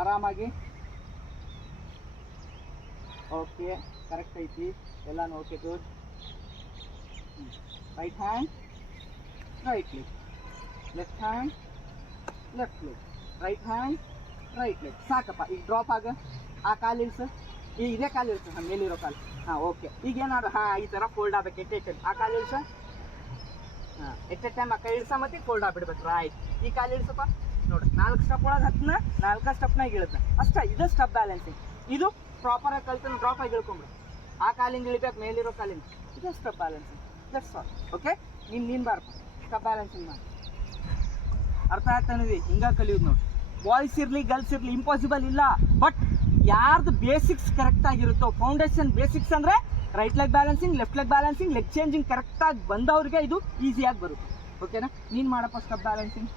ಆರಾಮಾಗಿ. Okay, correct ಐತಿ ಎಲ್ಲಾನು. Okay, good. Right hand, right leg, left hand, left leg, right hand, right leg. ಸಾಕಪ್ಪ. ಈಗ drop ಆಗ, ಆ ಕಾಲು ಇಳಿಸು, ಈಗ ಇದೇ ಕಾಲು ಇಳಿಸು, ಹಾಂ ಮೇಲಿರೋ ಕಾಲು. ಹಾಂ, ಓಕೆ. ಈಗ ಏನಾದ್ರು ಹಾಂ ಈ ಥರ ಫೋಲ್ಡ್ ಆಗ್ಬೇಕು. ಎಟ್ಟೆ ಆ ಕಾಲು ಇಳಿಸ. ಹಾಂ, ಎಟ್ ಎ ಟೈಮ್ ಆ ಕೈ ಇಳಿಸ ಮತ್ತೆ ಫೋಲ್ಡ್ ಆಗ್ಬಿಡ್ಬೇಕು. ರೈಟ್. ಈ ಕಾಲು ಇಳಿಸಪ್ಪ. ನೋಡಿ, 4 ಸ್ಟೆಪ್ ಒಳಗೆ ಹತ್ತನ 4 ಸ್ಟೆಪ್ನಾಗ ಇಳುತ್ತೆ ಅಷ್ಟೇ. ಇದು ಸ್ಟೆಪ್ ಬ್ಯಾಲೆನ್ಸಿಂಗ್. ಇದು ಪ್ರಾಪರಾಗಿ ಕಲ್ತು ಡ್ರಾಪ್ ಆಗಿ ಇಳ್ಕೊಂಬಿಡು. ಆ ಕಾಲಿಂದ ಇಳಿಬೇಕು, ಮೇಲಿರೋ ಕಾಲಿಂದ. ಇದು step balancing. That's all. Okay, ನೀನು ಬಾರಪ್ಪ ಸ್ಟೆಪ್ ಬ್ಯಾಲೆನ್ಸಿಂಗ್ ಮಾಡಿ. ಅರ್ಥ ಆಗ್ತಾನಿದೆ? ಹಿಂಗೆ ಕಲಿಯೋದು ನೋಡಿ. ಬಾಯ್ಸ್ ಇರಲಿ ಗರ್ಲ್ಸ್ ಇರಲಿ ಇಂಪಾಸಿಬಲ್ ಇಲ್ಲ. ಬಟ್ ಯಾರ್ದು ಬೇಸಿಕ್ಸ್ ಕರೆಕ್ಟ್ ಆಗಿರುತ್ತೋ, ಫೌಂಡೇಶನ್ ಬೇಸಿಕ್ಸ್ ಅಂದರೆ right leg balancing, left leg balancing, leg changing ಕರೆಕ್ಟಾಗಿ ಬಂದವ್ರಿಗೆ ಇದು ಈಸಿಯಾಗಿ ಬರುತ್ತೆ. ಓಕೆನಾ? ನೀನು ಮಾಡಪ್ಪ ಸ್ಟೆಪ್ ಬ್ಯಾಲೆನ್ಸಿಂಗ್.